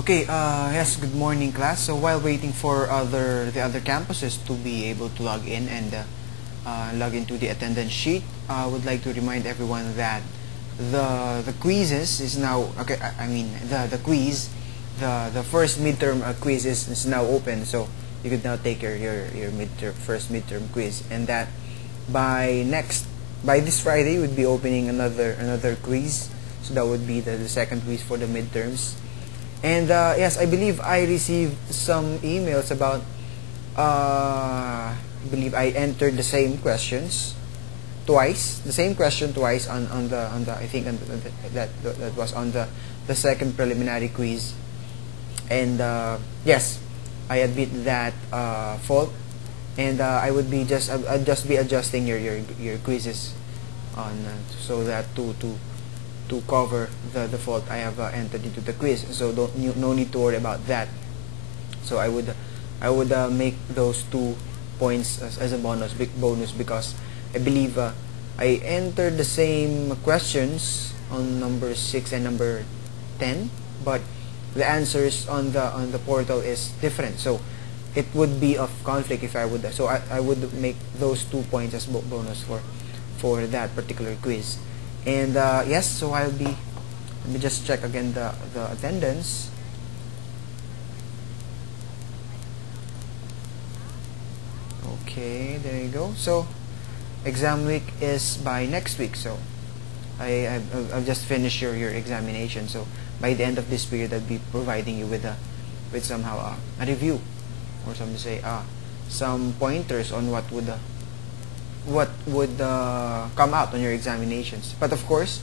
Okay, yes, good morning class. So while waiting for the other campuses to be able to log in and log into the attendance sheet, I would like to remind everyone that the quizzes is now okay. I mean the quiz, the first midterm quiz is now open. So you could now take your first midterm quiz, and that by this Friday would be opening another quiz. So that would be the second quiz for the midterms. And yes, I believe I received some emails about. I believe I entered the same questions twice, the same question twice on the I think that was on the second preliminary quiz. And yes, I admit that fault, and I'd just be adjusting your quizzes on so that to cover the fault I have entered into the quiz. So no need to worry about that. So I would make those 2 points as a bonus because I believe I entered the same questions on number 6 and number 10, but the answers on the portal is different. So it would be of conflict if I would. So I would make those 2 points as bonus for that particular quiz. And yes, so let me just check again the attendance. Okay, there you go. So exam week is by next week. So I've just finished your examination. So by the end of this period, I'll be providing you with somehow a review, or some to say some pointers on what would come out on your examinations. But of course,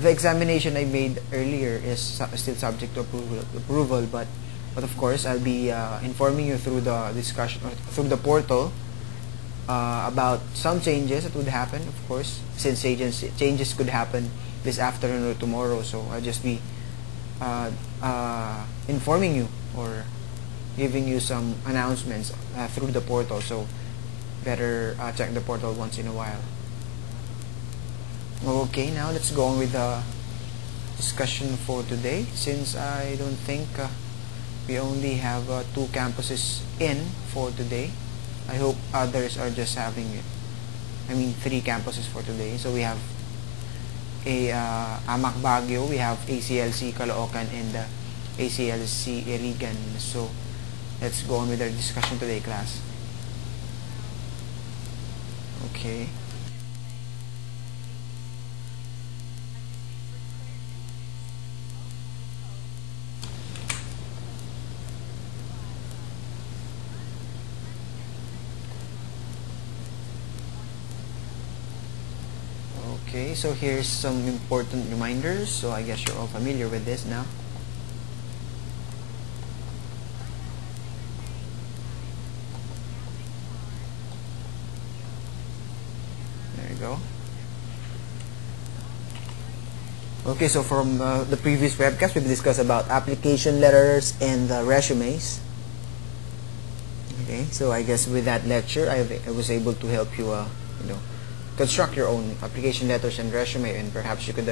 the examination I made earlier is still subject to approval. But of course, I'll be informing you through the discussion or through the portal about some changes that would happen. Of course, since changes could happen this afternoon or tomorrow, so I'll just be informing you or giving you some announcements through the portal. So better check the portal once in a while. Okay, now let's go on with the discussion for today. Since I don't think we only have 2 campuses in for today, I hope others are just having it. I mean 3 campuses for today. So we have AMAC Baguio, we have ACLC Caloocan, and ACLC Irigan. So let's go on with our discussion today, class. Okay. Okay, so here's some important reminders. So I guess you're all familiar with this now. There you go. Okay, so from the previous webcast, we've discussed about application letters and resumes. Okay, so I guess with that lecture, I was able to help you, construct your own application letters and resume, and perhaps you could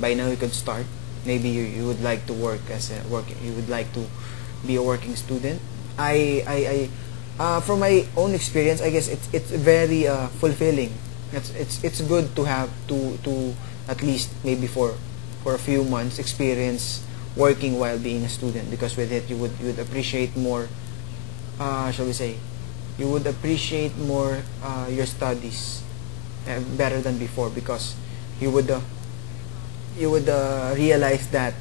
by now you could start. Maybe you would like to work as you would like to be a working student. From my own experience, I guess it's very fulfilling. It's good to have to at least maybe for a few months experience working while being a student, because with it you would appreciate more, shall we say, you would appreciate more your studies better than before, because you would realize that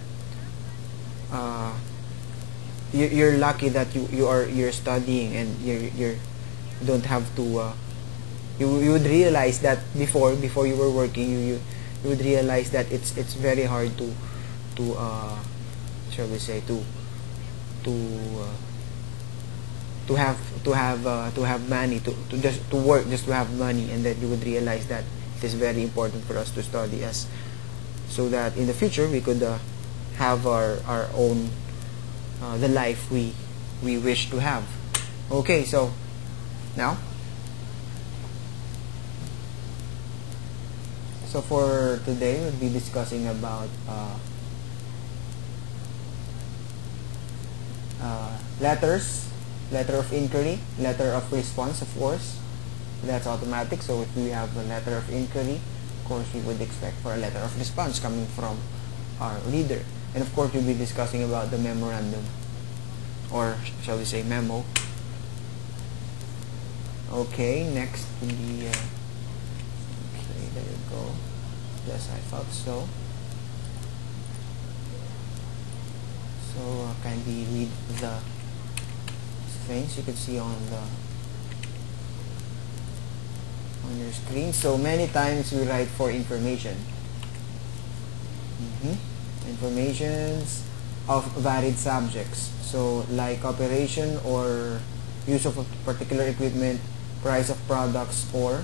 you're lucky that you're studying, and you don't have to you would realize that before you were working, you would realize that it's very hard to shall we say to have money to work just to have money, and then you would realize that it is very important for us to study, so that in the future we could have our own the life we wish to have. Okay, so now for today we'll be discussing about letters, letter of inquiry, letter of response, of course. That's automatic. So if we have a letter of inquiry, of course we would expect for a letter of response coming from our reader. And of course we'll be discussing about the memorandum, or shall we say memo. Okay, next to the okay, there you go. Yes, I thought so. So kindly read the things you can see on your screen. So many times we write for information. Informations of varied subjects. So like operation or use of a particular equipment, price of products, or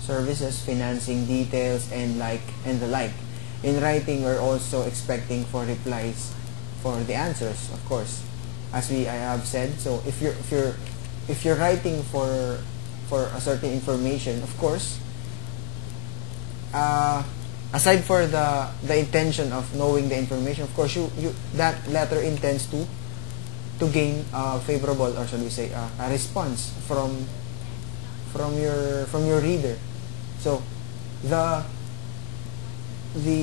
services, financing details, and the like. In writing, we're also expecting for replies for the answers, of course, as I have said. So if you're writing for a certain information, of course, aside for the intention of knowing the information, of course, you that letter intends to gain favorable, or shall we say a response from your reader. So the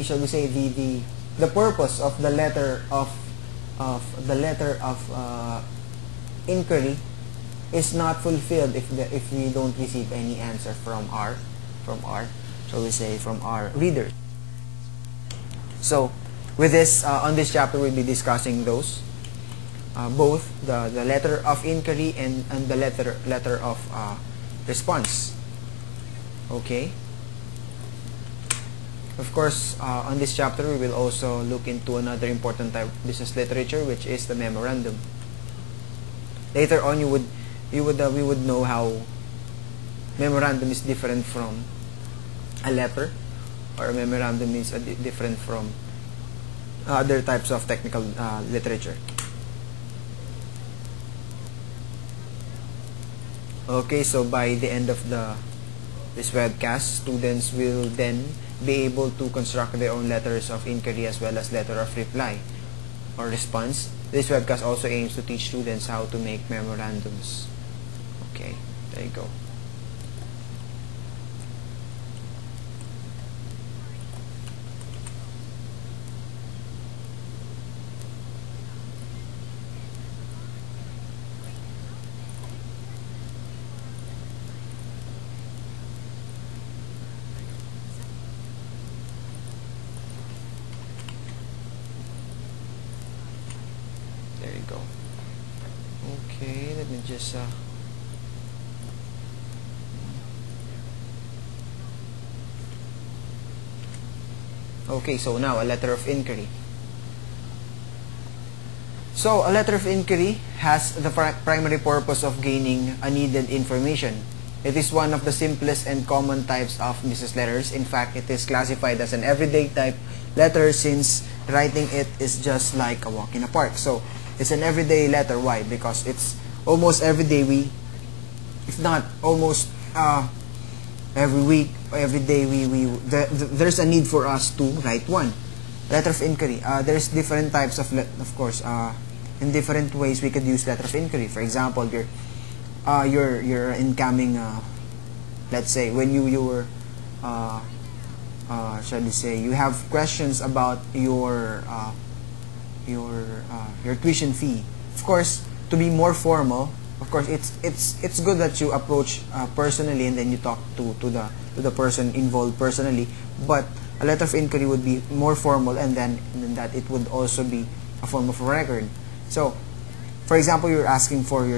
shall we say the purpose of the letter of inquiry is not fulfilled if we don't receive any answer from our shall we say from our readers. So with this on this chapter we'll be discussing those both the letter of inquiry and the letter of response. Okay. Of course, on this chapter, we will also look into another important type of business literature, which is the memorandum. Later on, we would know how memorandum is different from a letter, or a memorandum is different from other types of technical literature. Okay, so by the end of this webcast, students will then be able to construct their own letters of inquiry as well as letter of reply or response. This webcast also aims to teach students how to make memorandums. Okay, there you go. Okay, let me just okay, so now a letter of inquiry. So a letter of inquiry has the primary purpose of gaining a needed information. It is one of the simplest and common types of business letters. In fact, it is classified as an everyday type letter since writing it is just like a walk in a park. So it's an everyday letter. Why? Because it's almost every day if not almost every week, every day there's a need for us to write one letter of inquiry. There's different types of course, in different ways we could use letter of inquiry. For example, your incoming, let's say when you were shall we say you have questions about your tuition fee. Of course, to be more formal, of course it's good that you approach personally and then you talk to the person involved personally, but a letter of inquiry would be more formal, and then that it would also be a form of record. So for example, you're asking for your